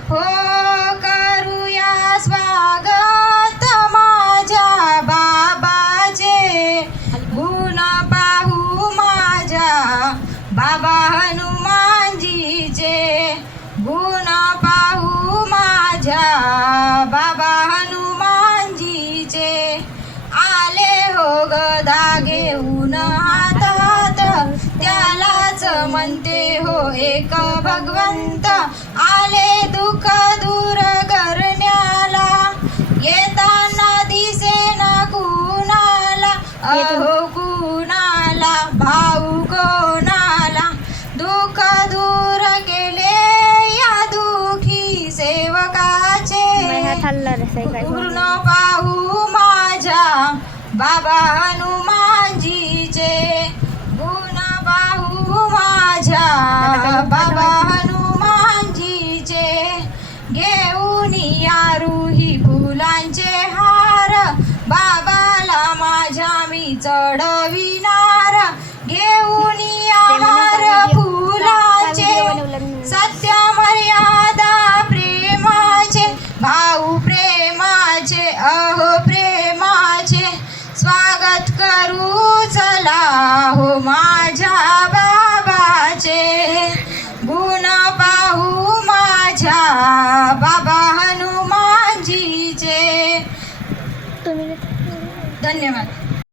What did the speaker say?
हो करूया स्वागत माझ्या बाबाचे, गुण पाहू माझ्या बाबा हनुमानजीचे, गुण पाहू माझ्या बाबा हनुमानजीचे. आले हो गदा घेऊन हातात, त्यालाच म्हणते हो एक भगवंत. आले दुःख दूर करण्याला, येताना दिसेना कुणाला, अहो कुणाला भाऊ कोणाला. दुःख दूर केले या दुःखी सेवकाचे, पूर्ण पाहू माझ्या बाबा हनुमानजीचे, गुण पाहू माझ्या बाबा हनुमानजीचे. घेऊन या रुही फुलांचे हार, बाबाला माझ्या मी चढविना.